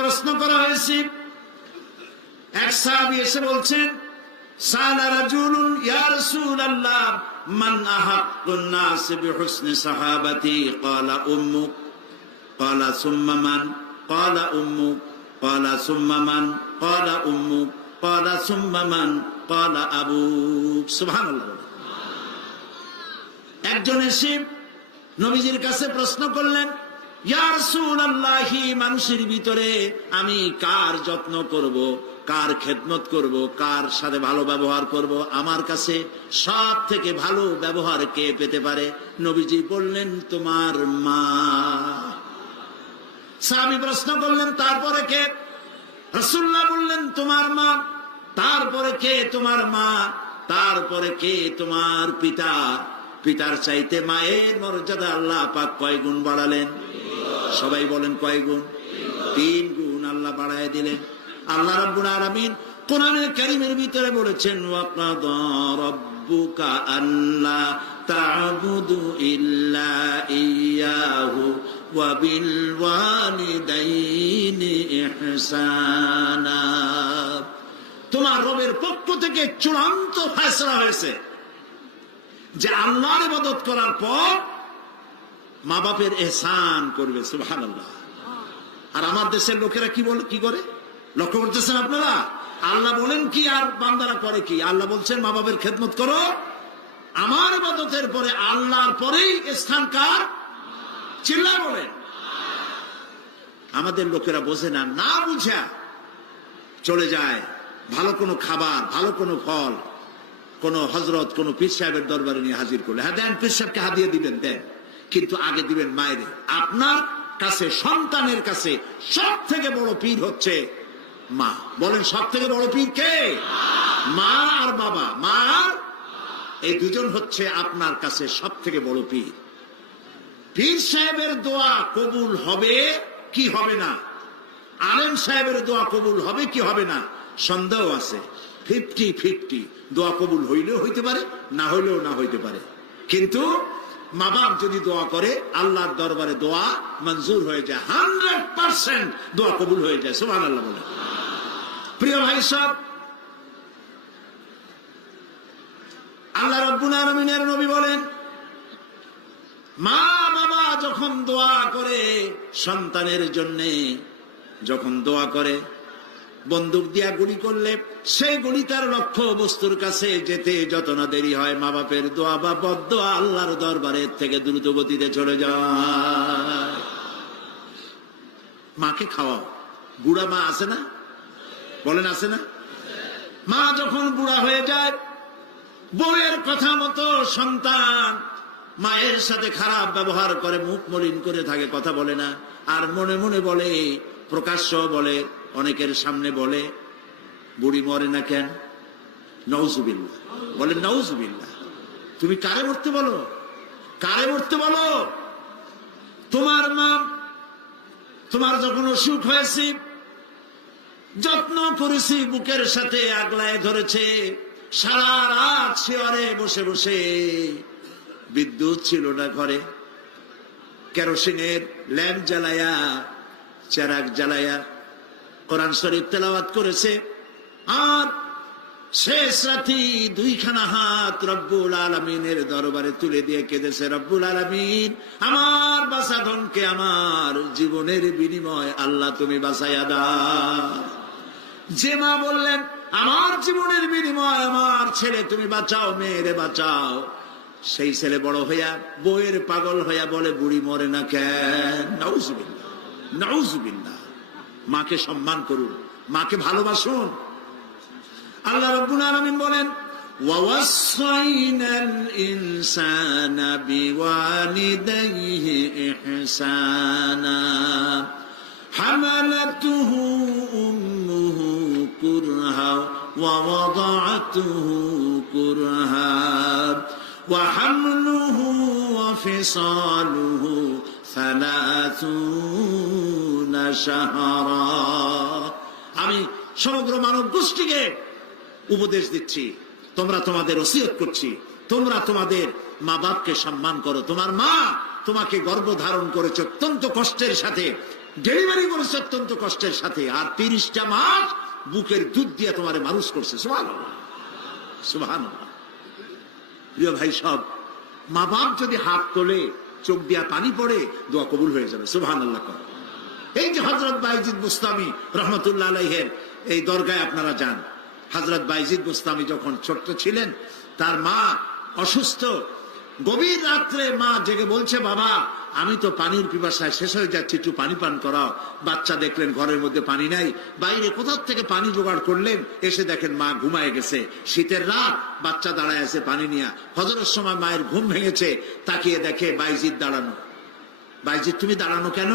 প্রশ্ন করা হয়েছে, এক সাহাবী এসে বলছেন, সালা রাজুলুন ইয়া রাসূলুল্লাহ মান আহাক্কুন নাস বিহুসনি সাহাবাতি ক্বালা উম্মুক ক্বালা সুম্মা মান ক্বালা উম্মুক ক্বালা সুম্মা মান ক্বালা উম্মুক ক্বালা সুম্মা মান ক্বালা আবুক। সুবহানাল্লাহ। একজন এসে নবীজির কাছে প্রশ্ন করলেন, ইয়া রাসূলুল্লাহ, মানুষের ভিতরে আমি কার যত্ন করব, কার খেদমত করব, কার সাথে ভালো ব্যবহার করব, আমার কাছে সব থেকে ভালো ব্যবহার কে পেতে পারে? নবীজি বললেন, তোমার মা। সাহাবী প্রশ্ন করলেন, তারপরে কে? রাসূলুল্লাহ বললেন, তোমার মা। তারপরে কে? তোমার মা। তারপরে কে? তোমার পিতা। পিতার চাইতে মায়ের মর্যাদা আল্লাহ পাক কয় গুণ বাড়ালেন? সবাই বলেন কয় গুণ? 3 গুণ আল্লাহ বাড়ায় দিলেন। আল্লাহ রাব্বুল আলামিন কোরআনের কারীমের ভিতরে বলেছেন, ওয়াকাদা রাব্বুকা আল্লা তা'বুদু ইল্লা ইয়্যাহু ওয়া বিল ওয়ালিদাইনি ইহসানা। তোমার রবের পক্ষ থেকে চূড়ান্ত ফয়সালা হয়েছে যে আল্লাহর ইবাদত করার পর মা বাপের ইহসান করবে। সুবহানাল্লাহ। আর আমার দেশের লোকেরা কি বলে, কি করে? লক্ষ্য করতেছেন আপনারা? আল্লাহ বলেন কি আর বান্দারা করে কি? আল্লাহ বলছেন মা বাবার খেদমত করো। আমার ইবাদতের পরে আল্লাহর পরেই স্থান কার? চিল্লায় বলেন। আমাদের লোকেরা বোঝে না, না বুঝা চলে যায় ভালো কোনো খাবার, ভালো কোনো ফল কোন হযরত, কোন পীর সাহেবের দরবারে নিয়ে হাজির করলে, হ্যাঁ দেন, পীর সাহেবকে হাদিয়া দিবেন, দেন, কিন্তু আগে দিবেন মায়ের। আপনার কাছে, সন্তানের কাছে সব থেকে বড় পীর হচ্ছে মা। বলেন সব থেকে বড় পীর কে? মা আর বাবা। মা আর এই দুজন হচ্ছে আপনার কাছে সব থেকে বড় পীর। পীর সাহেবের দোয়া কবুল হবে কি হবে না? আলেম সাহেবের দোয়া কবুল হবে কি হবে না? সন্দেহ আছে। 50-50। দোয়া কবুল হইলেও হইতে পারে, না হইলেও না হইতে পারে। কিন্তু মা বাপ যদি দোয়া করে, আল্লাহর দরবারে দোয়া মঞ্জুর হয়ে যায়। 100% দোয়া কবুল হয়ে যায়। সুবহানাল্লাহ বলে। প্রিয় ভাই সব, আল্লাহ রাব্বুল আলামিনের নবী বলেন, মা বাবা যখন দোয়া করে সন্তানের জন্য, যখন দোয়া করে, বন্দুক দিয়া গুলি করলে সেই গুলি তার লক্ষ্য বস্তুর কাছে যেতে যত না দেরি হয়, মা বাপের দোয়া বা বদদোয়া আল্লাহর দরবারের থেকে দ্রুত গতিতে চলে যায়। মাকে খাওয়াও। বুড়া মা আছে না? বলেন আছে না? মা যখন বুড়া হয়ে যায়, বউয়ের কথা মতো সন্তান মায়ের সাথে খারাপ ব্যবহার করে, মুখ মলিন করে থাকে, কথা বলে না, আর মনে মনে বলে, প্রকাশ্য বলে, অনেকের সামনে বলে, বুড়ি মরে না কেন? নাউজুবিল্লাহ। বলেন নাউজুবিল্লাহ। তুমি কারে মরতে বলো? কারে মরতে বলো? তোমার মা, তোমার যখন অসুখ হয়েছে, যত্ন করেছি, বুকের সাথে আগলায় ধরেছে, সারা রাত শিয়রে বসে বসে, বিদ্যুৎ ছিল না ঘরে, কেরোসিনের ল্যাম্প জ্বালায়া, চেরাগ জ্বালায়া কোরআন শরীফ তেলাওয়াত করেছে। আর শেষ রাতি 2খানা হাত রব্বুল আলামিনের দরবারে তুলে দিয়ে কেঁদেছে, রব্বুল আলামিন, আমার বাঁচাধনকে আমার জীবনের বিনিময় আল্লাহ তুমি বাঁচাইয়া দাও। যে মা বললেন, আমার জীবনের বিনিময় আমার ছেলে তুমি বাঁচাও, মেয়েরে বাঁচাও, সেই ছেলে বড় হইয়া বউয়ের পাগল হইয়া বলে, বুড়ি মরে না কেন? নাউজুবিল্লাহ, নাউজুবিল্লাহ। মাকে সম্মান করুন, মাকে ভালোবাসুন। আল্লাহ রাব্বুল আলামিন বলেন, ওয়াওয়াসাইনাল ইনসানা বিওয়ালিদাইহি ইহসানা হামালাতুহু উম্মুহু কুরহা ওয়া ওয়াদাআতুহু কুরহা ওয়া হামলুহু ওয়া ফিসালুহু 30 শাহরা। আমি সমগ্র মানব গোষ্ঠীকে উপদেশ দিচ্ছি, তোমরা তোমাদের ওসিয়ত করছি, তোমরা তোমাদের মা বাপকে সম্মান করো। তোমার মা তোমাকে গর্ভ ধারণ করেছে অত্যন্ত কষ্টের সাথে, ডেলিভারি করেছে অত্যন্ত কষ্টের সাথে, আর 30টা মাস বুকের দুধ দিয়ে তোমারে মানুষ করছে। সুবহানাল্লাহ, সুবহানাল্লাহ। প্রিয় ভাই সব, মা বাপ যদি হাত তোলে, চোখ দিয়া পানি পড়ে, দোয়া কবুল হয়ে যাবে। সুবহানাল্লাহ। এই যে হযরত বাইজিদ বুস্তামি রহমতুল্লাহ আলাইহির এই দরগায় আপনারা যান, হযরত বাইজিদ বুস্তামি যখন ছোট্ট ছিলেন, তার মা অসুস্থ, গভীর রাত্রে মা জেগে বলছে, বাবা আমি তো পানির পিপাসায় শেষ হয়ে যাচ্ছি, একটু পানি পান করাও। বাচ্চা দেখলেন ঘরের মধ্যে পানি নাই, বাইরে কোথা থেকে পানি জোগাড় করলেন, এসে দেখেন মা ঘুমায় গেছে। শীতের রাত, বাচ্চা দাঁড়ায় আছে পানি নিয়ে। ফজরের সময় মায়ের ঘুম ভেঙেছে, তাকিয়ে দেখে বাইজিদ দাঁড়ানো। বাইজিদ তুমি দাঁড়ানো কেন,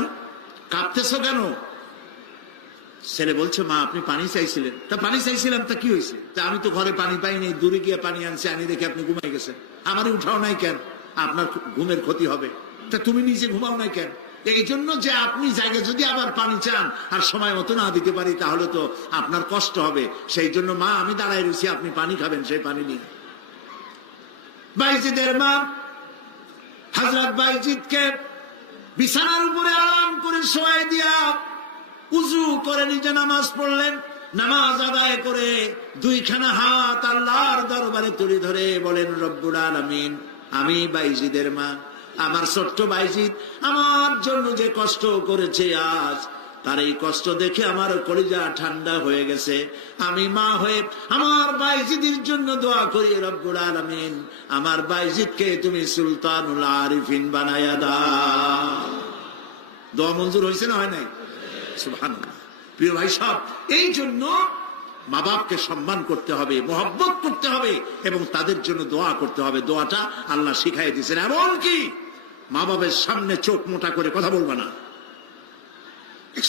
কাঁপতেছো কেন? ছেলে বলছে, মা আপনি পানি চাইছিলেন। তা পানি চাইছিলাম, তা কি হয়েছে? তা আমি তো ঘরে পানি পাইনি, দূরে গিয়ে পানি আনছি, আনি দেখে আপনি ঘুমাই গেছেন। আমারই উঠাও নাই কেন? আপনার ঘুমের ক্ষতি হবে। তা তুমি নিজে ঘুমাও নাই কেন? এই জন্য যে আপনি জায়গায় যদি আবার পানি চান আর সময় মতো না দিতে পারি, তাহলে তো আপনার কষ্ট হবে। সেই জন্য মা আমি দাঁড়ায় রয়েছি, আপনি পানি খাবেন, সেই পানি নিয়ে। বাইজিদের মা হযরত বাইজিদকে বিছানার উপরে আরাম করে শোয়াই দিয়া উযু করে নিজে নামাজ পড়লেন। নামাজ আদায় করে দুইখানা হাত আল্লাহর দরবারে তুলে ধরে বলেন, রব্বুল আলামিন, আমি বাইজিদের মা, আমার ছোট্ট বাইজিদ আমার জন্য যে কষ্ট করেছে, আজ তার এই কষ্ট দেখে আমার কলিজা ঠান্ডা হয়ে গেছে। আমি মা হয়ে আমার বাইজিদের জন্য দোয়া করি, রব্বুল আলামিন আমার বাইজিদকে তুমি সুলতানুল আরিফিন বানায়া দাও। দোয়া মঞ্জুর হয়েছে না হয় নাই? সুবহানাল্লাহ। প্রিয় ভাই সব, এই জন্য মা বাপকে সম্মান করতে হবে, মহব্বত করতে হবে এবং তাদের জন্য দোয়া করতে হবে। দোয়াটা আল্লাহ শিখাই দিয়েছেন। এমনকি মা বাবের সামনে চোখ মোটা করে কথা বলবে না,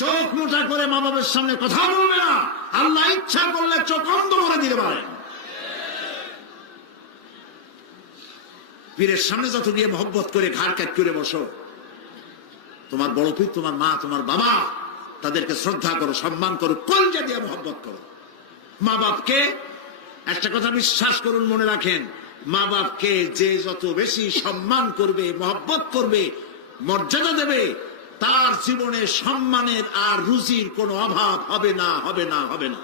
চোখ মোটা করে মা বাবের সামনে কথা বলবে না। আল্লাহ ইচ্ছা করলে চোখ অন্ধ করে দিতে পারেন। পীরের সামনে যত গিয়ে মহব্বত করে ঘাড় কাট করে বসো, তোমার বড় পীর, তোমার মা, তোমার বাবা, তাদেরকে শ্রদ্ধা করো, সম্মান করো, কলজা দিয়ে মহব্বত করো। মা বাপকে একটা কথা বিশ্বাস করুন, মনে রাখেন, মা বাপকে যে যত বেশি সম্মান করবে, মহব্বত করবে, মর্যাদা দেবে, তার জীবনে সম্মানের আর রুজির কোনো অভাব হবে না, হবে না, হবে না।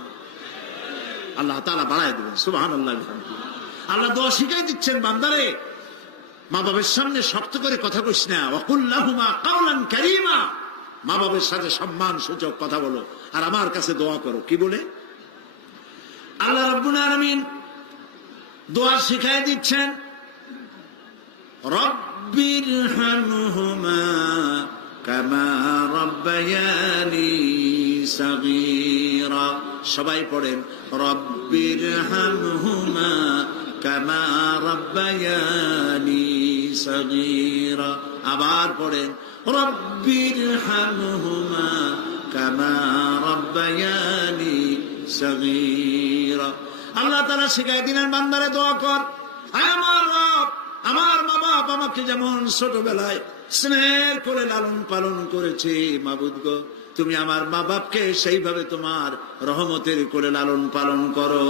আল্লাহ তাআলা বাড়ায় দেবেন। সুবহানাল্লাহ। আল্লাহ দোয়া শিখাই দিচ্ছেন, বান্দারে মা বাবার সামনে শক্ত করে কথা কইস না, ওয়াকুল লাহুমা কাওলান কারীমা, মা বাবার সাথে সম্মান সূচক কথা বলো আর আমার কাছে দোয়া করো। কি বলে? আল্লাহ রাব্বুল আলামিন দোয়া শিখাই দিচ্ছেন, রব্বিরহামহুমা কামা রাব্বায়ানি সাগীরা। সবাই পড়েন, রব্বিরহামহুমা কামা রাব্বায়ানি সাগীরা। আবার পড়েন, রব্বিরহামহুমা কামা রাব্বায়ানি সাগীরা। আল্লাহ তাআলা শিখাই দিলেন, বান্দারে দোয়া কর, আমার রব, আমার মা বাপ আমাকে যেমন ছোটবেলায় স্নেহ করে লালন পালন করেছে, মাবুদ গো তুমি আমার মা বাপকে সেইভাবে তোমার রহমতের করে লালন পালন করো।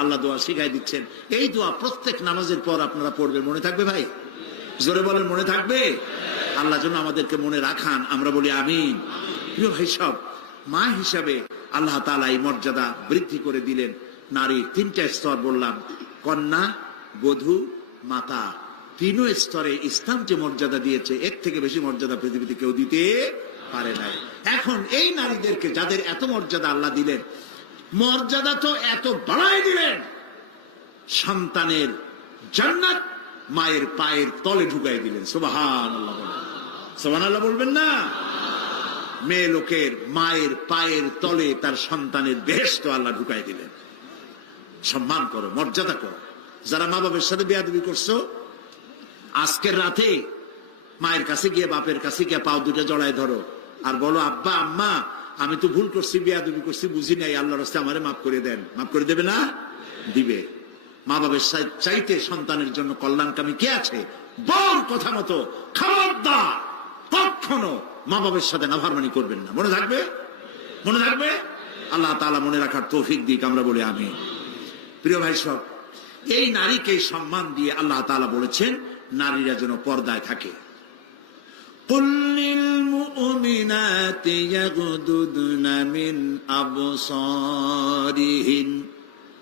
আল্লাহ দোয়া শিখাই দিচ্ছেন। এই দোয়া প্রত্যেক নামাজের পর আপনারা পড়বেন। মনে থাকবে ভাই? জোরে বলেন, মনে থাকবে? আল্লাহ যেন আমাদেরকে মনে রাখান, আমরা বলি আমিন। প্রিয় ভাই সব, মা হিসাবে আল্লাহ তাআলা এই মর্যাদা বৃদ্ধি করে দিলেন। নারী 3টা স্তর বললাম, কন্যা, বধূ, মাতা। 3 স্তরে ইসলাম যে মর্যাদা দিয়েছে, এর থেকে বেশি মর্যাদা পৃথিবীতে কেউ দিতে পারে নাই। এখন এই নারীদেরকে যাদের এত মর্যাদা আল্লাহ দিলেন, মর্যাদা তো এত বাড়াই দিলেন, সন্তানের জান্নাত মায়ের পায়ের তলে ঢুকাই দিলেন। সুবহানাল্লাহ বলেন, সুবহানাল্লাহ বলবেন না? মেয়ে লোকের মায়ের পায়ের তলে তার সন্তানের বেহেশত আল্লাহ ঢুকাই দিলেন। সম্মান করো, মর্যাদা করো। যারা মা বাবার সাথে বেয়াদবি করছো, আজকের রাতে মায়ের কাছে গিয়ে, বাপের কাছে গিয়ে পাও দুটো জড়ায় ধরো আর বলো, আব্বা আম্মা আমি তো ভুল করছি, বেয়াদবি করছি, বুঝি নাই, আল্লাহর রাস্তায় আমারে মাফ করে দেন। মাফ করে দেবে না? দিবে। মা বাবার চাইতে সন্তানের জন্য কল্যাণকামী কে আছে? বল কথা মতো খবরদার কখনো মা বাবার সাথে নাফরমানি করবেন না। মনে থাকবে? মনে থাকবে? আল্লাহ তাআলা মনে রাখার তৌফিক দিক, আমরা বলি আমিন। প্রিয় ভাই সব, এই নারীকে সম্মান দিয়ে আল্লাহ তাআলা বলেছেন নারীরা যেন পর্দায় থাকে। কুল লিল মুমিনাতি ইয়াগদুদনা মিন আবসারিহিন,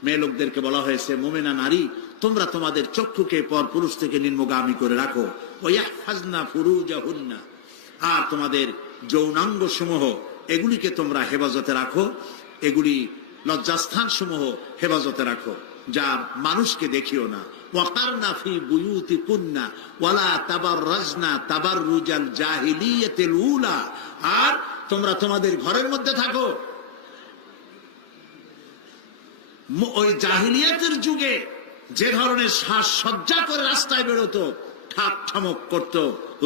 মেয়ে লোকদেরকে বলা হয়েছে মুমিনা নারী তোমরা তোমাদের চক্ষুকে পর পুরুষ থেকে নিম্নগামী করে রাখো, ওয়াহফাজনা ফুরুজাহুন্না, আর তোমাদের যৌনাঙ্গ সমূহ এগুলিকে তোমরা হেফাজতে রাখো, এগুলি লজ্জাস্থান সমূহ হেফাজতে রাখো, যা মানুষকে দেখিও না। ওয়াকারনা ফি বুয়ুতিকুন্না ওয়ালা তাবাররাজনা তাবাররুজাল জাহিলিয়াতিল উলা, আর তোমরা তোমাদের ঘরের মধ্যে থাকো ওই জাহিলিয়াতের যুগে যে ধরনের সাজসজ্জা করে রাস্তায় বেরোতো, ঠাক ঠামক করত,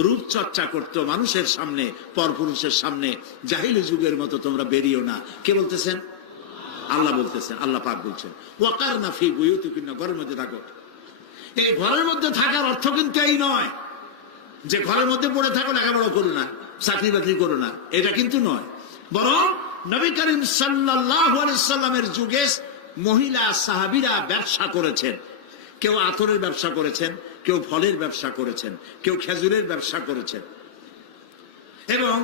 রূপচর্চা করত মানুষের সামনে, পরপুরুষের সামনে, জাহিলি যুগের মতো তোমরা বেরিও না। কে বলতেছেন? আল্লাহ বলতেছেন, আল্লাহ পাক বলছেন ওয়াকারনা ফি বুয়ুতিকুন্না, ঘরের মধ্যে থাকো। এই ঘরের মধ্যে থাকার অর্থ কিন্তু এই নয় যে ঘরের মধ্যে পড়ে থাকো, লেখাপড়া করো না, চাকরি বাকরি করো না, এটা কিন্তু নয়। বরং নবী করিম সাল্লাল্লাহু আলাইহি সাল্লামের যুগে মহিলা সাহাবীরা ব্যবসা করেছেন। কেউ আতরের ব্যবসা করেছেন, কেউ ফলের ব্যবসা করেছেন, কেউ খেজুরের ব্যবসা করেছেন, এবং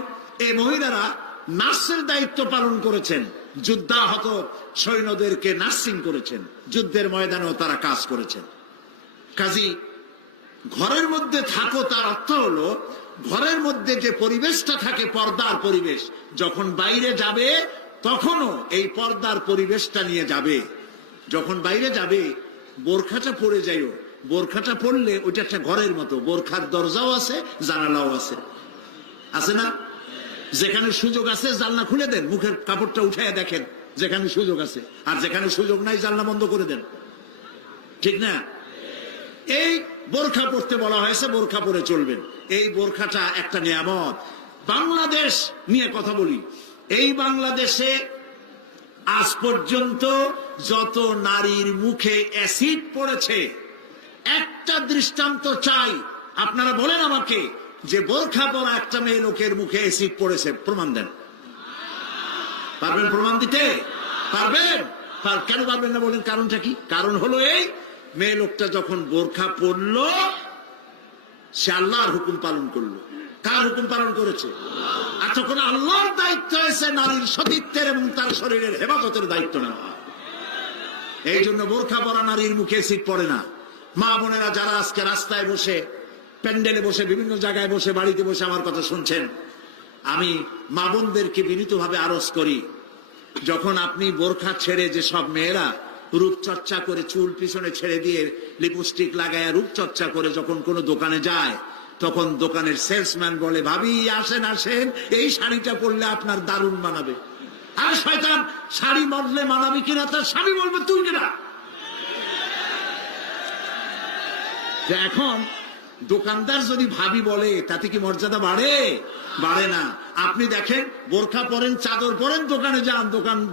এই মহিলারা নার্সের দায়িত্ব পালন করেছেন। যুদ্ধাহত সৈন্যদেরকে নার্সিং করেছেন, যুদ্ধের ময়দানেও তারা কাজ করেছেন। কাজী ঘরের মধ্যে থাকো তার অর্থ হলো ঘরের মধ্যে যে পরিবেশটা থাকে পর্দার পরিবেশ, যখন বাইরে যাবে তখনও এই পর্দার পরিবেশটা নিয়ে যাবে। যখন বাইরে যাবে বোরখাটা পরে যাইও, বোরখাটা পরলে ওইটা একটা ঘরের মতো, বোরখার দরজাও আছে, জানালাও আছে, আছে না? যেখানে সুযোগ আছে জানলা খুলে দেন, মুখের কাপড়টা উঠাইয়া দেখেন যেখানে সুযোগ আছে, আর যেখানে সুযোগ নাই জানলা বন্ধ করে দেন, ঠিক না? এই বোরখা পরতে বলা হয়েছে, বোরখা পরে চলবেন। এই বোরখাটা একটা নিয়ামত। বাংলাদেশ নিয়ে কথা বলি, এই বাংলাদেশে আজ পর্যন্ত যত নারীর মুখে অ্যাসিড পড়েছে, একটা দৃষ্টান্ত চাই। আপনারা বলেন আমাকে যে বোরখা পরা একটা মেয়ে লোকের মুখে অ্যাসিড পড়েছে, প্রমাণ দেন। পারবেন প্রমাণ দিতে? পারবেন? কেন পারবেন না বলেন? কারণটা কি? কারণ হলো এই, মেয়ে লোকটা যখন বোরখা পরলো সে আল্লাহর হুকুম পালন করলো। কার হুকুম পালন করেছে? আর তখন আল্লাহর দায়িত্ব হয়েছে নারীর সতীত্বের এবং তার শরীরের হেফাজতের দায়িত্ব নেওয়া। এই জন্য বোরখা পরা নারীর মুখে অ্যাসিড পড়ে না। মা বোনেরা যারা আজকে রাস্তায় বসে, প্যান্ডেলে বসে, বিভিন্ন জায়গায় বসে, বাড়িতে বসে আমার কথা শুনছেন, আমি মা বোনদেরকে বিনীতভাবে আরজ করি, যখন আপনি বোরখা ছেড়ে, যে সব মেয়েরা রূপচর্চা করে চুল পিছনে ছেড়ে দিয়ে লিপস্টিক লাগায় রূপচর্চা করে যখন কোনো দোকানে যায়, তখন দোকানের সেলসম্যান বলে, ভাবি আসেন আসেন, এই শাড়িটা পরলে আপনার দারুণ মানাবে। আর শয়তান শাড়ি বদলে মানাবি কিনা তার স্বামী বলবে তুই কিনা। এখন দোকানদার যদি ভাবি বলে তাতে কি মর্যাদা বাড়ে? বাড়ে না। আপনি দেখেন বোরখা পরেন, চাদর পরেন, দোকানে যান,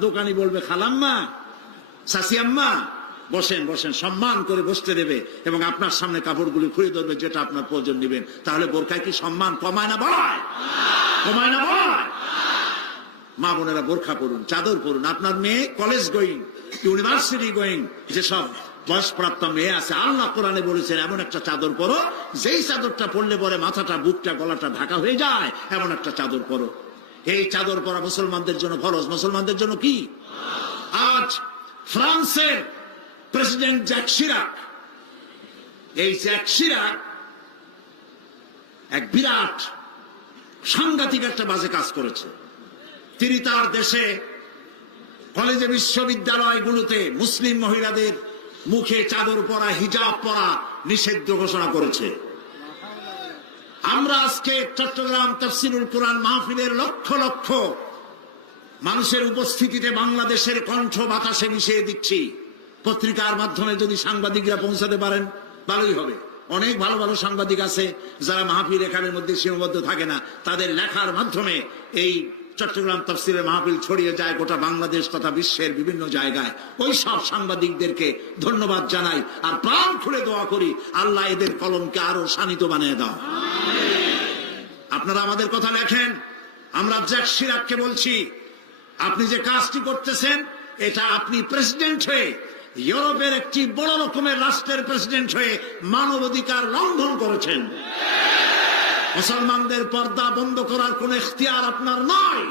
দোকানি বলবে খালাম্মা, শাসিয়াম্মা, বসেন বসেন, সম্মান করে বসতে দেবে এবং আপনার সামনে কাপড়গুলি খুলে ধরবে যেটা আপনার প্রয়োজন নেবেন। তাহলে বোরখায় কি সম্মান কমায় না বাড়ায়? কমায় না বাড়ায়? মা বোনেরা বোরখা পরুন, চাদর পরুন। আপনার মেয়ে কলেজ গোয়িং, ইউনিভার্সিটি গোয়িং যেসব বয়সপ্রাপ্ত মেয়ে আছে, আল্লাহ কোরআনে বলেছেন এমন একটা চাদর পরো, যেই চাদরটা পরলে পরে মাথাটা, বুকটা, গলাটা ঢাকা হয়ে যায়, এমন একটা চাদর পরো। এই চাদর পরা মুসলমানদের জন্য ফরজ। মুসলমানদের জন্য কি? আজ ফ্রান্সের প্রেসিডেন্ট জ্যাক শিরাক, এই জ্যাক শিরাক এক বিরাট সাংঘাতিক একটা বাজে কাজ করেছে। তিনি তার দেশে কলেজে, বিশ্ববিদ্যালয়গুলোতে মুসলিম মহিলাদের মুখে চাদর পরা, হিজাব পরা নিষিদ্ধ ঘোষণা করেছে। আমরা আজকে চট্টগ্রাম তাফসীরুল কোরআন মাহফিলের লক্ষ লক্ষ মানুষের উপস্থিতিতে বাংলাদেশের কণ্ঠ বাতাসে মিশিয়ে দিচ্ছি। পত্রিকার মাধ্যমে যদি সাংবাদিকরা পৌঁছাতে পারেন ভালোই হবে। অনেক ভালো ভালো সাংবাদিক আছে যারা মাহফিল এখানের মধ্যে সীমাবদ্ধ থাকে না, তাদের লেখার মাধ্যমে এই চট্টগ্রাম তাফসীরের মাহফিল ছড়িয়ে যায় গোটা বাংলাদেশ তথা বিশ্বের বিভিন্ন জায়গায়। ওই সব সাংবাদিকদেরকে ধন্যবাদ জানাই আর প্রাণ খুলে দোয়া করি, আল্লাহ এদের কলমকে আরো শানিত বানিয়ে দাও। আপনারা আমাদের কথা লেখেন, আমরা জ্যাক শিরাককে বলছি, আপনি যে কাজটি করতেছেন এটা আপনি প্রেসিডেন্ট হয়ে, ইউরোপের একটি বড় রকমের রাষ্ট্রের প্রেসিডেন্ট হয়ে মানবাধিকার লঙ্ঘন করেছেন। মুসলমানদের পর্দা বন্ধ করার কোন ইখতিয়ার আপনার নয়,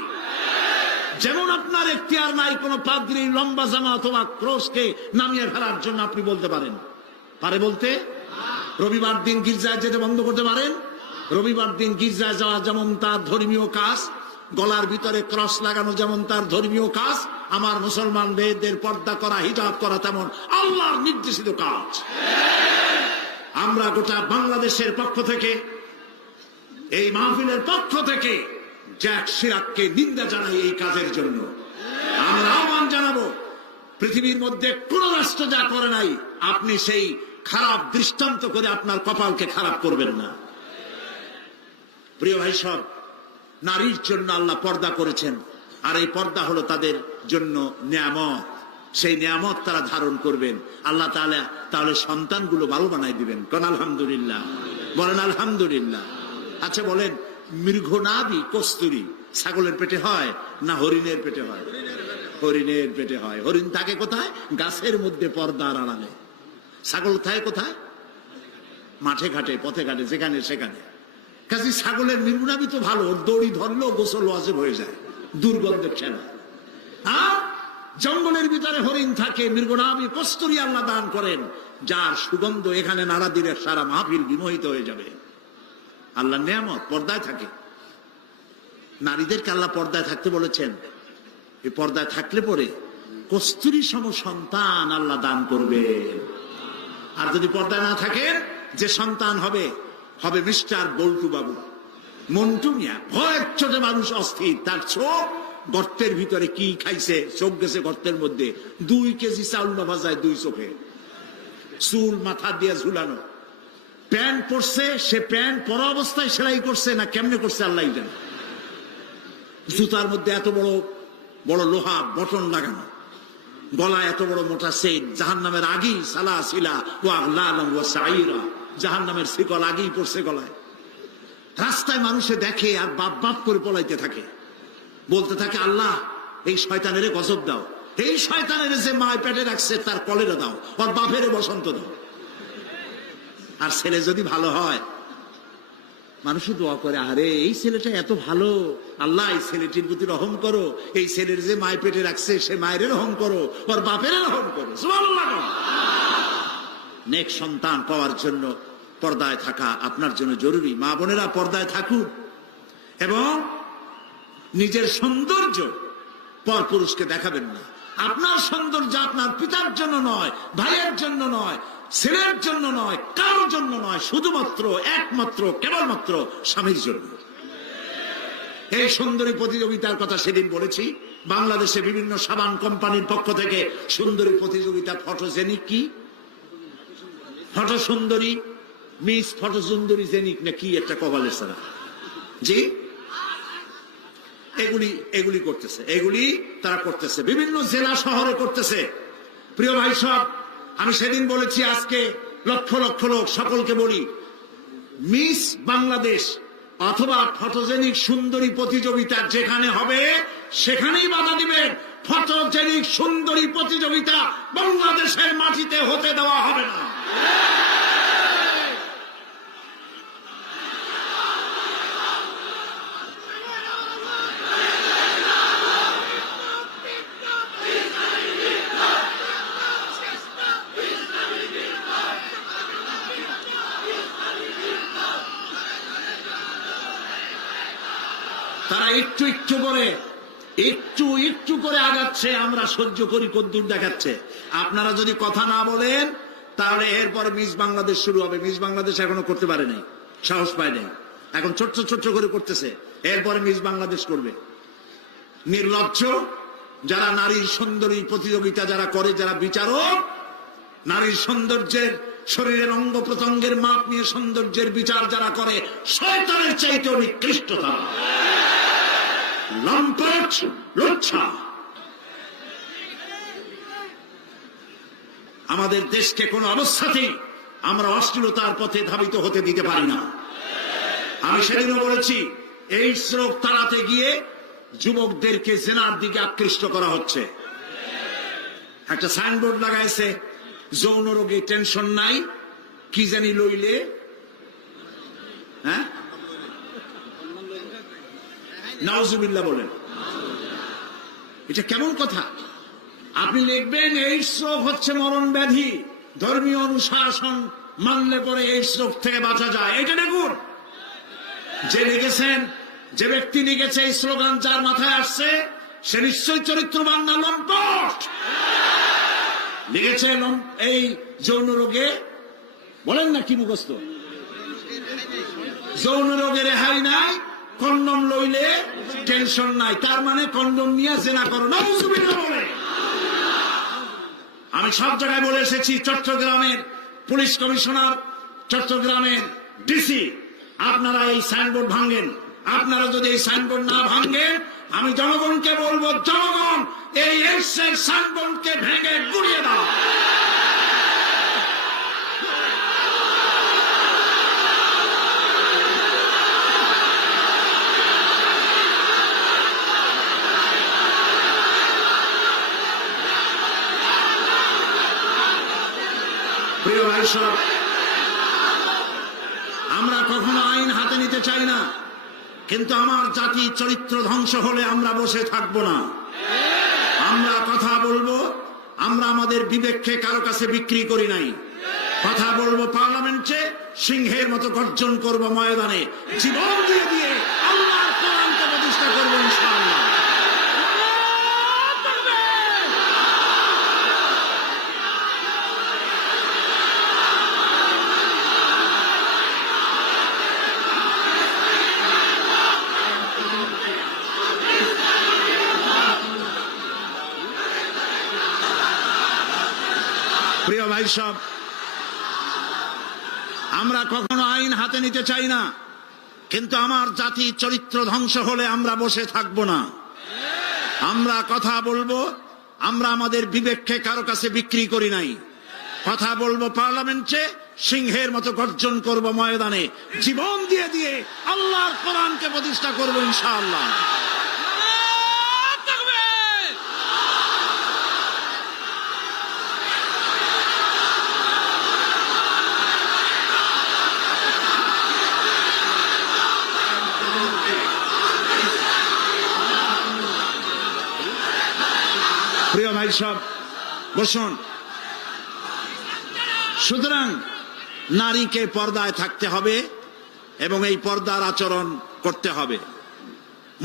যেমন আপনার ইখতিয়ার নাই কোন পাদ্রী লম্বা জামা অথবা ক্রসকে নামিয়ে ফেলার জন্য আপনি বলতে পারেন, পারে বলতে? রবিবার দিন গির্জায় যেতে বন্ধ করতে পারেন? রবিবার দিন গির্জায় যাওয়া যেমন তার ধর্মীয় কাজ, গলার ভিতরে ক্রস লাগানো যেমন তার ধর্মীয় কাজ, আমার মুসলমান মেয়েদের পর্দা করা, হিজাব করা তেমন আল্লাহর নির্দেশিত কাজ। আমরা গোটা বাংলাদেশের পক্ষ থেকে, এই মাহফিলের পক্ষ থেকে জ্যাক শিরাককে নিন্দা জানাই এই কাজের জন্য। আমরা আহ্বান জানাবো, পৃথিবীর মধ্যে কোন রাষ্ট্র যা করে নাই, আপনি সেই খারাপ দৃষ্টান্ত করে আপনার কপালকে খারাপ করবেন না। প্রিয় ভাই সব, নারীর জন্য আল্লাহ পর্দা করেছেন, আর এই পর্দা হলো তাদের জন্য নিয়ামত। সেই নিয়ামত তারা ধারণ করবেন, আল্লাহ তাআলা তাহলে সন্তানগুলো ভালো বানাই দিবেন। কোন আলহামদুলিল্লাহ, বলেন আলহামদুলিল্লাহ। আচ্ছা বলেন, মৃগনাভি কস্তুরী ছাগলের পেটে হয় না হরিণের পেটে হয়? হরিণের পেটে হয়। হরিণ থাকে কোথায়? গাছের মধ্যে পর্দার আড়ালে। ছাগল থাকে কোথায়? মাঠে ঘাটে, পথে ঘাটে, যেখানে সেখানে। কাজে ছাগলের মৃগনাভি তো ভালো, দড়ি ধরলেও গোসল ওয়াজিব হয়ে যায়, দুর্গন্ধের খেলা। আর জঙ্গলের ভিতরে হরিণ থাকে, মৃগনাভি কস্তুরী আল্লাহ দান করেন, যার সুগন্ধ এখানে নাড়া দিলে সারা মাহফিল বিমোহিত হয়ে যাবে। আল্লাহ নিয়ামত পর্দায় থাকে। নারীদেরকে আল্লাহ পর্দায় থাকতে বলেছেন। এই পর্দায় থাকলে পরে কস্তুরী সম সন্তান আল্লাহ দান করবে। আর যদি পর্দায় না থাকেন, যে সন্তান হবে হবে মিস্টার বল্টু বাবু, মন্টু মিয়া। ভয়ের চোটে মানুষ অস্থির, তার চোখ গর্তের ভিতরে কি খাইছে, চোখ গেছে গর্তের মধ্যে। 2 কেজি চাউল বাবা যায় 2 চোখে, চুল মাথা দিয়ে ঝুলানো। প্যান্ট পরছে, সে প্যান্ট পরা অবস্থায় সেলাই করছে না কেমনে করছে আল্লাহ জানে। জুতার মধ্যে এত বড় বড় লোহা বটন লাগানো, গলায় এত বড় মোটা সেট, জাহান্নামের আগেই সালাসিলা ওয়া আগলালাম ওয়া সাইরা, জাহান্নামের শিকল আগেই পড়ছে গলায়। রাস্তায় মানুষে দেখে আর বাপ বাপ করে পলাইতে থাকে, বলতে থাকে আল্লাহ এই শয়তানের গজব দাও, এই শয়তানের যে মায় পেটে রাখছে তার কলেরা দাও, ওর বাপের বসন্ত দাও। আর ছেলে যদি ভালো হয়, মানুষ দোয়া করে, আরে এই ছেলেটা এত ভালো, আল্লাহ এই ছেলেটির প্রতি রহম করো, এই ছেলের যে মায় পেটে রাখছে সে মায়ের রহম করো, ওর বাপের রহম করো। সুবহানাল্লাহ। নেক সন্তান পাওয়ার জন্য পর্দায় থাকা আপনার জন্য জরুরি। মা বোনেরা পর্দায় থাকুন এবং নিজের সৌন্দর্য পর পুরুষকে দেখাবেন না। আপনার সৌন্দর্য আপনার পিতার জন্য নয়, ভাইয়ের জন্য নয়, ছেলের জন্য নয়, কারোর জন্য নয়, শুধুমাত্র একমাত্র কেবলমাত্র স্বামীর জন্য। এই সুন্দরী প্রতিযোগিতার কথা সেদিন বলেছি। বাংলাদেশে বিভিন্ন সাবান কোম্পানির পক্ষ থেকে সুন্দরী প্রতিযোগিতা, ফটোজেনিক কি ফটো সুন্দরী, মিস ফটো সুন্দরী জেনিক না কি একটা কপালের সারা, জি এগুলি করতেছে, এগুলি তারা করতেছে, বিভিন্ন জেলা শহরে করতেছে। প্রিয় ভাই সব, আমি সেদিন বলেছি, আজকে লক্ষ লক্ষ লোক, সকলকে বলি, মিস বাংলাদেশ অথবা ফটোজেনিক সুন্দরী প্রতিযোগিতা যেখানে হবে সেখানেই বাধা দিবেন। ফটোজেনিক সুন্দরী প্রতিযোগিতা বাংলাদেশের মাটিতে হতে দেওয়া হবে না। তারা একটু একটু করে আগাচ্ছে, আমরা সহ্য করি, কদ্দুর দেখাচ্ছে। আপনারা যদি কথা না বলেন তাহলে এরপরে মিস বাংলাদেশ শুরু হবে। মিস বাংলাদেশ এখনো করতে পারে নাই, সাহস পায় নাই, এখন ছোট্ট ছোট্ট করে করতেছে, এরপরে মিস বাংলাদেশ করবে। নির্লজ্জ যারা নারীর সুন্দরী প্রতিযোগিতা যারা করে, যারা বিচারক, নারীর সৌন্দর্যের, শরীরের অঙ্গ প্রত্যঙ্গের মাপ নিয়ে সৌন্দর্যের বিচার যারা করে, শয়তানের চাইতেও নিকৃষ্ট তারা। লম্পট, লুচ্ছা। আমাদের দেশকে কোন অবস্থাতেই আমরা অশ্লীলতার পথে ধাবিত হতে দিতে পারি না। আমি সেদিনও বলেছি, এই রোগ তাড়াতে গিয়ে যুবকদেরকে জেনার দিকে আকৃষ্ট করা হচ্ছে। একটা সাইনবোর্ড লাগাইছে, যৌন রোগে টেনশন নাই, কি জানি লইলে, হ্যাঁ নাউজুবিল্লাহ বলেন। এটা কেমন কথা? আপনি লিখবেন এইডস রোগ হচ্ছে মরণ ব্যাধি, ধর্মীয় অনুশাসন মানলে পরে এইডস রোগ থেকে বাঁচা যায়। এটা দেখুন, যে লিখেছেন, যে ব্যক্তি লিখেছে এই স্লোগান, যার মাথায় আসছে সে নিশ্চয়ই চরিত্রবান না লম্পট। লিখেছে এই যৌন রোগে, বলেন না কি মুখস্থ, যৌন রোগে রেহাই নাই, কন্ডম লইলে টেনশন নাই। তার মানে কন্ডম নিয়ে জেনা করো না। আমি সব জায়গায় বলে এসেছি, চট্টগ্রামের পুলিশ কমিশনার, চট্টগ্রামের ডিসি, আপনারা এই সাইনবোর্ড ভাঙেন। আপনারা যদি এই সাইনবোর্ড না ভাঙেন, আমি জনগণকে বলবো, জনগণ এই এইডসের সাইনবোর্ডকে ভেঙে গুড়িয়ে দাও। প্রিয় ভাই সব, আমরা কখনো আইন হাতে নিতে চাই না, কিন্তু আমার জাতি চরিত্র ধ্বংস হলে আমরা বসে থাকবো না। আমরা কথা বলবো, আমরা আমাদের বিবেককে কারো কাছে বিক্রি করি নাই। কথা বলবো পার্লামেন্টে, সিংহের মতো গর্জন করব ময়দানে, জীবন দিয়ে দিয়ে আল্লাহর কোরআনকে প্রতিষ্ঠা করবো ইনশাআল্লাহ। প্রিয় ভাই সব, আমরা কখনো আইন হাতে নিতে চাই না, কিন্তু আমার জাতি চরিত্র ধ্বংস হলে আমরা বসে থাকবো না। আমরা কথা বলবো, আমরা আমাদের বিবেককে কারো কাছে বিক্রি করি নাই। কথা বলবো পার্লামেন্টে, সিংহের মতো গর্জন করব ময়দানে, জীবন দিয়ে দিয়ে আল্লাহর কোরআনকে প্রতিষ্ঠা করবো ইনশাআল্লাহ। প্রিয় ভাই সব, বসুন। সুতরাং নারীকে পর্দায় থাকতে হবে এবং এই পর্দার আচরণ করতে হবে।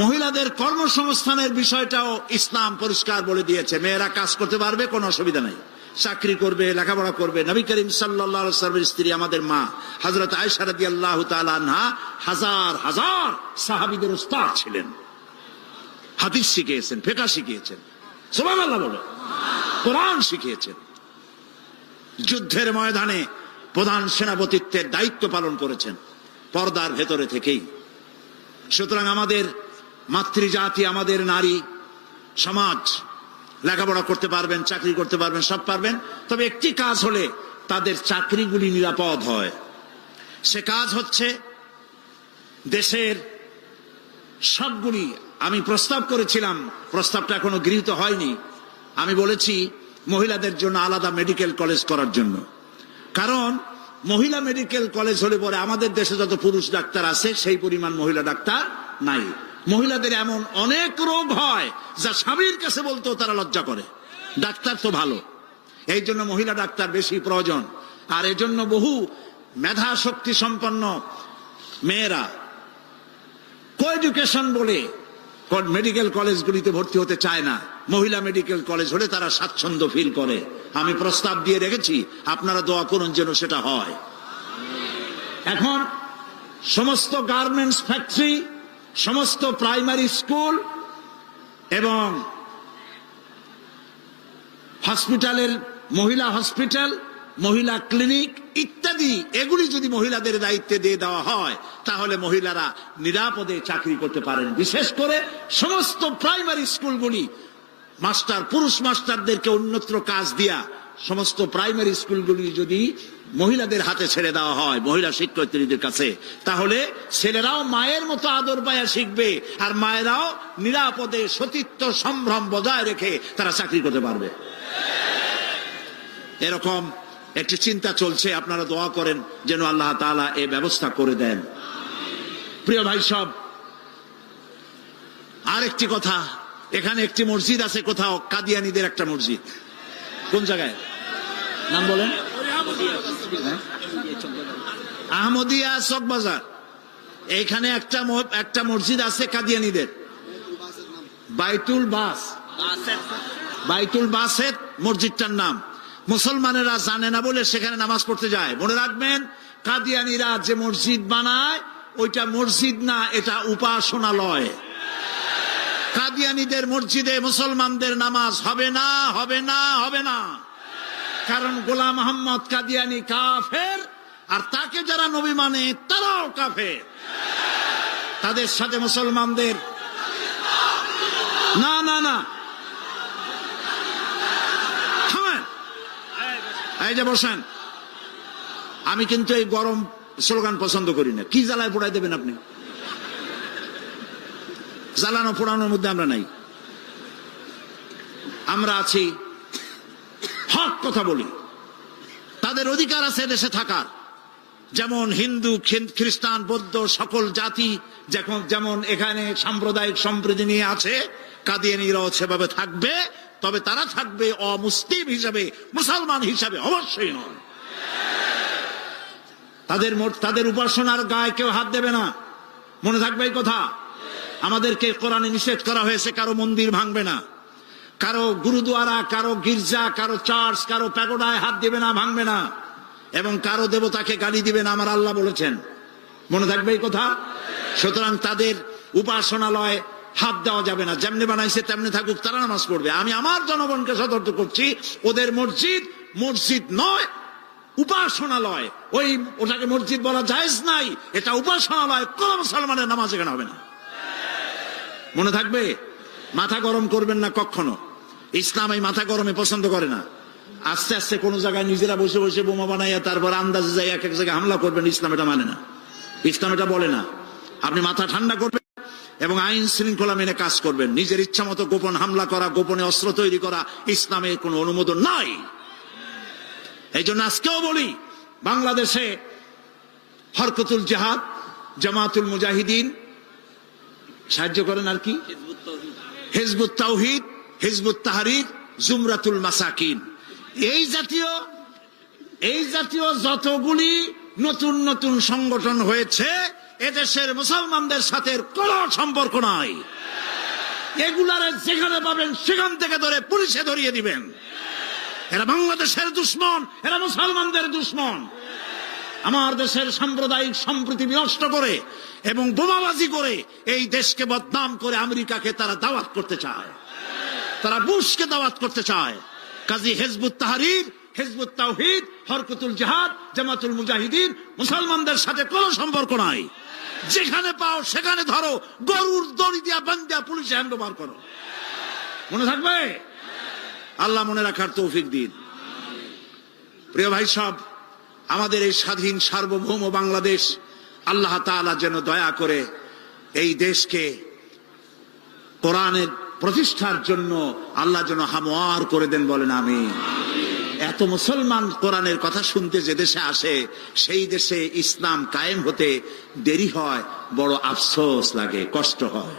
মহিলাদের কর্মসংস্থানের বিষয়টাও ইসলাম পরিষ্কার বলে দিয়েছে। মেয়েরা কাজ করতে পারবে, কোনো অসুবিধা নেই, চাকরি করবে, লেখাপড়া করবে। নবী করিম সাল্লাল্লাহু আলাইহি ওয়াসাল্লামের স্ত্রী আমাদের মা হযরত আয়েশা রাদিয়াল্লাহু তাআলা আনহা হাজার হাজার সাহাবীদের উস্তাদ ছিলেন, হাদিস শিখিয়েছেন, ফিকহ শিখিয়েছেন, সুবহানাল্লাহ বলো, কোরআন শিখিয়েছেন। যুদ্ধের ময়দানে প্রধান সেনাপতিত্বের দায়িত্ব পালন করেছেন পর্দার ভেতরে থেকেই। সুতরাং আমাদের মাতৃজাতি, আমাদের নারী সমাজ লেখাপড়া করতে পারবেন, চাকরি করতে পারবেন, সব পারবেন, তবে একটি কাজ হলে তাদের চাকরিগুলি নিরাপদ হয়। সে কাজ হচ্ছে দেশের সবগুলি, আমি প্রস্তাব করেছিলাম, প্রস্তাবটা এখনো গৃহীত হয়নি, আমি বলেছি মহিলাদের জন্য আলাদা মেডিকেল কলেজ করার জন্য। কারণ মহিলা মেডিকেল কলেজ হলে পরে আমাদের দেশে যত পুরুষ ডাক্তার আছে সেই পরিমাণ মহিলা ডাক্তার নাই। মহিলাদের এমন অনেক রোগ হয় যা স্বামীর কাছে বলতেও তারা লজ্জা করে। ডাক্তার তো ভালো, এই জন্য মহিলা ডাক্তার বেশি প্রয়োজন। আর এজন্য বহু মেধা শক্তি সম্পন্ন মেয়েরা কো-এডুকেশন বলে মেডিকেল কলেজগুলিতে ভর্তি হতে চায় না। মহিলা মেডিকেল কলেজ হলে তারা স্বাচ্ছন্দ্য ফিল করে। আমি প্রস্তাব দিয়ে রেখেছি, আপনারা দোয়া করুন যেন সেটা হয়। এখন সমস্ত গার্মেন্টস ফ্যাক্টরি, সমস্ত প্রাইমারি স্কুল এবং হসপিটালের মহিলা হসপিটাল, মহিলা ক্লিনিক ইত্যাদি, এগুলি যদি মহিলাদের দায়িত্বে দিয়ে দেওয়া হয় তাহলে মহিলারা নিরাপদে চাকরি করতে পারেন। বিশেষ করে সমস্ত প্রাইমারি স্কুলগুলি মাস্টার, পুরুষ মাস্টারদেরকে অন্যত্র কাজ দিয়া সমস্ত প্রাইমারি স্কুলগুলি যদি মহিলাদের হাতে ছেড়ে দেওয়া হয়, মহিলা শিক্ষয়িত্রীদের কাছে, তাহলে ছেলেরাও মায়ের মতো আদর পায়া শিখবে আর মায়েরাও নিরাপদে সতীত্ব সম্ভ্রম বজায় রেখে তারা চাকরি করতে পারবে। এরকম একটি চিন্তা চলছে, আপনারা দোয়া করেন যেন আল্লাহ তাআলা এই ব্যবস্থা করে দেন। প্রিয় ভাই সব, আরেকটি কথা, এখানে একটি মসজিদ আছে কোথাও, কাদিয়ানীদের একটা মসজিদ। কোন জায়গায় নাম বলেন? আহমদিয়া চকবাজার। এখানে একটা মসজিদ আছে কাদিয়ানীদের, বাইতুল বাসেত মসজিদটার নাম। মুসলমানেরা জানে না বলে সেখানে নামাজ পড়তে যায়। মনে রাখবেন, কাদিয়ানীরা যে মসজিদ বানায় ওইটা মসজিদ না, এটা উপাসনালয়। কাদিয়ানীদের মসজিদে মুসলমানদের নামাজ হবে না, হবে না, হবে না। কারণ গোলাম মোহাম্মদ কাদিয়ানী কাফের, আর তাকে যারা নবী মানে তারাও কাফের। তাদের সাথে মুসলমানদের না না না, থামেন, এই যে বসেন। আমি কিন্তু এই গরম স্লোগান পছন্দ করি না। কি জ্বালায় পোড়াই দেবেন আপনি? জ্বালানো পোড়ানোর মধ্যে আমরা নাই। আমরা আছি, হক কথা বলি। তাদের অধিকার আছে দেশে থাকার, যেমন হিন্দু, খ্রিস্টান, বৌদ্ধ সকল জাতি যেমন এখানে সাম্প্রদায়িক সম্প্রীতি নিয়ে আছে, কাদিয়ানীরাও সেভাবে থাকবে। তবে তারা থাকবে অমুসলিম হিসাবে, মুসলমান হিসাবে অবশ্যই নয়। তাদের উপাসনার গায়ে কেউ হাত দেবে না, মনে থাকবে এই কথা। আমাদেরকে কোরআনে নিষেধ করা হয়েছে কারো মন্দির ভাঙবে না, কারো গুরুদুয়ারা, কারো গির্জা, কারো চার্চ, কারো প্যাগোডায় হাত দিবে না, ভাঙবে না, এবং কারো দেবতাকে গালি দিবে না, আমার আল্লাহ বলেছেন। মনে থাকবে এই কথা। সুতরাং তাদের উপাসনালয় হাত দেওয়া যাবে না। যেমনি বানাইছে তেমনি থাকুক, তারা নামাজ পড়বে। আমি আমার জনগণকে সতর্ক করছি, ওদের মসজিদ নয়, উপাসনালয়। ওটাকে মসজিদ বলা জায়েজ নাই, এটা উপাসনালয়। কোন মুসলমানের নামাজ এখানে হবে না, মনে থাকবে। মাথা গরম করবেন না কখনো। ইসলাম এই মাথা গরমে পছন্দ করে না। আস্তে আস্তে কোন জায়গায় নিজেরা বসে বসে বোমা বানাইয়া তারপর আন্দাজে যাই এক জায়গায় হামলা করবেন, ইসলাম এটা মানে না, ইসলাম এটা বলে না। আপনি মাথা ঠান্ডা করবেন এবং আইন শৃঙ্খলা মেনে কাজ করবেন। নিজের ইচ্ছা মতো গোপন হামলা করা, গোপনে অস্ত্র তৈরি করা ইসলামের কোনো অনুমোদন নাই। এই জন্য আজকেও বলি, বাংলাদেশে হরকতুল জিহাদ, জামাতুল মুজাহিদিন সাহায্য করেন, আর কি হিজবুত তাওহীদ, হিজবুত তাহরীর, জুমরাতুল মাসাকিন, এই জাতীয় যতগুলি নতুন নতুন সংগঠন হয়েছে, এদেশের মুসলমানদের সাথে কোনো সম্পর্ক নাই। এগুলারে যেখানে পাবেন সেখান থেকে ধরে পুলিশে ধরিয়ে দিবেন। এরা বাংলাদেশের দুশ্মন, এরা মুসলমানদের দুশ্মন। আমার দেশের সাম্প্রদায়িক সম্প্রীতি বিনষ্ট করে এবং বোমাবাজি করে এই দেশকে বদনাম করে আমেরিকাকে তারা দাওয়াত করতে চায়, তারা বুশকে দাওয়াত করতে চায়। কাজী হিজবুত তাহরীর, হিজবুত তাওহীদ, হরকতুল জিহাদ, জামাতুল মুজাহিদিন মুসলমানদের সাথে কোনো সম্পর্ক নাই। যেখানে পাও সেখানে ধরো, গরুর দড়ি দিয়া বান্ধিয়া পুলিশে হ্যান্ডওভার করো, মনে থাকবে। আল্লাহ মনে রাখার তৌফিক দিন। প্রিয় ভাই সব, আমাদের এই স্বাধীন সার্বভৌম বাংলাদেশ, আল্লাহ তাআলা যেন দয়া করে এই দেশকে কোরআনের প্রতিষ্ঠার জন্য আল্লাহ যেন হামওয়ার করে দেন, বলেন আমিন। এত মুসলমান কোরআনের কথা শুনতে যে দেশে আসে, সেই দেশে ইসলাম কায়েম হতে দেরি হয়, বড় আফসোস লাগে, কষ্ট হয়।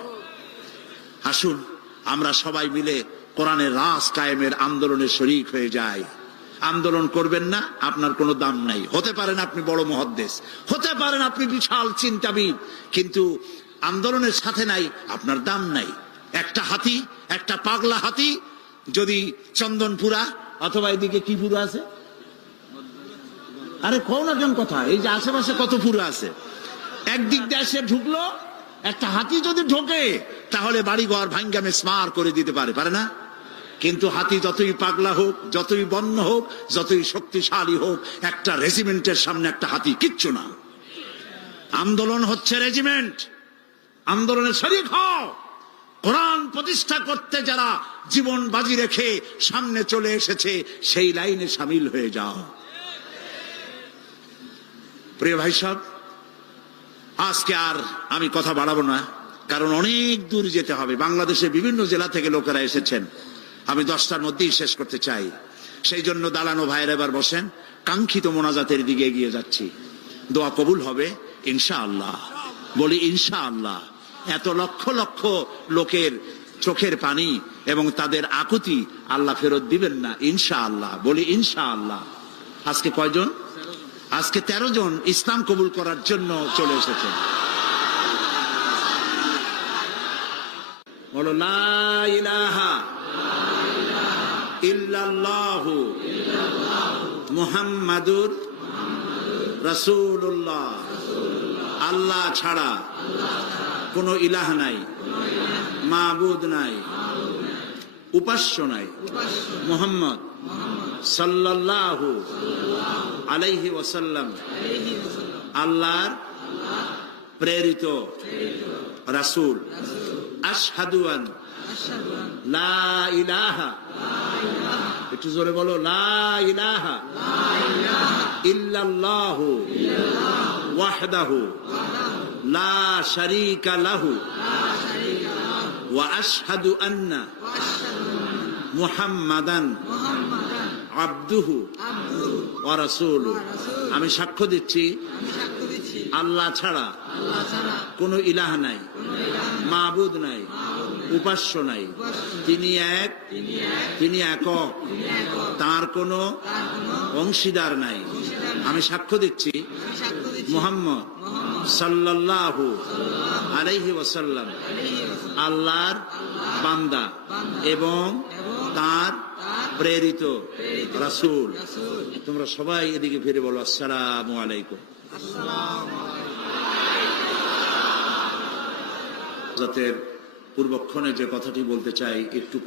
আসুন আমরা সবাই মিলে কোরআনের রাজ কায়েমের আন্দোলনে শরীক হয়ে যাই। আন্দোলন করবেন না, আপনার কোনো দাম নাই। হতে পারেন আপনি বড় মুহাদ্দিস, হতে পারেন আপনি বিশাল চিন্তাবিদ, কিন্তু আন্দোলনের সাথে নাই, আপনার দাম নাই। একটা হাতি, একটা পাগলা হাতি যদি চন্দনপুরা অথবা এদিকে কি পুরো আছে, আরে কোন একজন কথা, এই যে আশেপাশে কত পুরো আছে, একদিক দিয়ে এসে ঢুকলো, একটা হাতি যদি ঢোকে তাহলে বাড়িঘর ভাঙ্গা মেসমার করে দিতে পারে না? কিন্তু হাতি যতই পাগলা হোক, যতই বন্য হোক, যতই শক্তিশালী হোক, একটা রেজিমেন্টের সামনে একটা হাতি কিচ্ছু না। আন্দোলন হচ্ছে রেজিমেন্ট, আন্দোলনে শরীক হও। কোরআন প্রতিষ্ঠা করতে যারা জীবন বাজি রেখে সামনে চলে এসেছে, সেই লাইনে সামিল হয়ে যাও। প্রিয় ভাই সব, আজকে আর আমি কথা বাড়াবো না, কারণ অনেক দূর যেতে হবে। বাংলাদেশে বিভিন্ন জেলা থেকে লোকেরা এসেছেন, আমি 10টার মধ্যেই শেষ করতে চাই। সেই জন্য দালানো ভাইয়ের এবার বসেন, কাঙ্ক্ষিত মোনাজাতের দিকে এগিয়ে যাচ্ছি। দোয়া কবুল হবে ইনশাআল্লাহ, বলি ইনশাআল্লাহ। এত লক্ষ লক্ষ লোকের চোখের পানি এবং তাদের আকুতি আল্লাহ ফেরত দিবেন না ইনশাআল্লাহ। বলি ইনশাআল্লাহ। আজকে কয়জন? আজকে 13 জন ইসলাম কবুল করার জন্য চলে এসেছে। বলো লা ইলাহা ইল্লাল্লাহু মুহাম্মাদুর রাসূলুল্লাহ। আল্লাহ ছাড়া কোনো ইলাহ নাই, মাবুদ নাই, উপাস্য নাই। মুহাম্মদ সাল্লাল্লাহু আলাইহি ওয়াসাল্লাম আল্লাহর প্রেরিত রাসূল। আশহাদু আন লা ইলাহা, একটু জোরে বলো, লা ইলাহা ইল্লাল্লাহু ওয়াহদাহু লা শারীকা লাহু ওয়া আশহাদু আন্না মুহাম্মাদান আবদুহু ওয়া রাসূলুহু। আমি সাক্ষ্য দিচ্ছি আল্লাহ ছাড়া কোনো ইলাহ নাই, মাবুদ নাই, উপাস্য নাই। তিনি এক, তিনি একক, তার কোনো অংশীদার নাই। আমি সাক্ষ্য দিচ্ছি মুহাম্মদ সাল্লাল্লাহু আলাইহি ওয়াসাল্লাম আল্লাহর বান্দা এবং তার প্রেরিত রাসূল। তোমরা সবাই এদিকে ফিরে বলো আসসালামু আলাইকুম। জাতের পূর্বক্ষণে যে কথাটি বলতে চাই একটু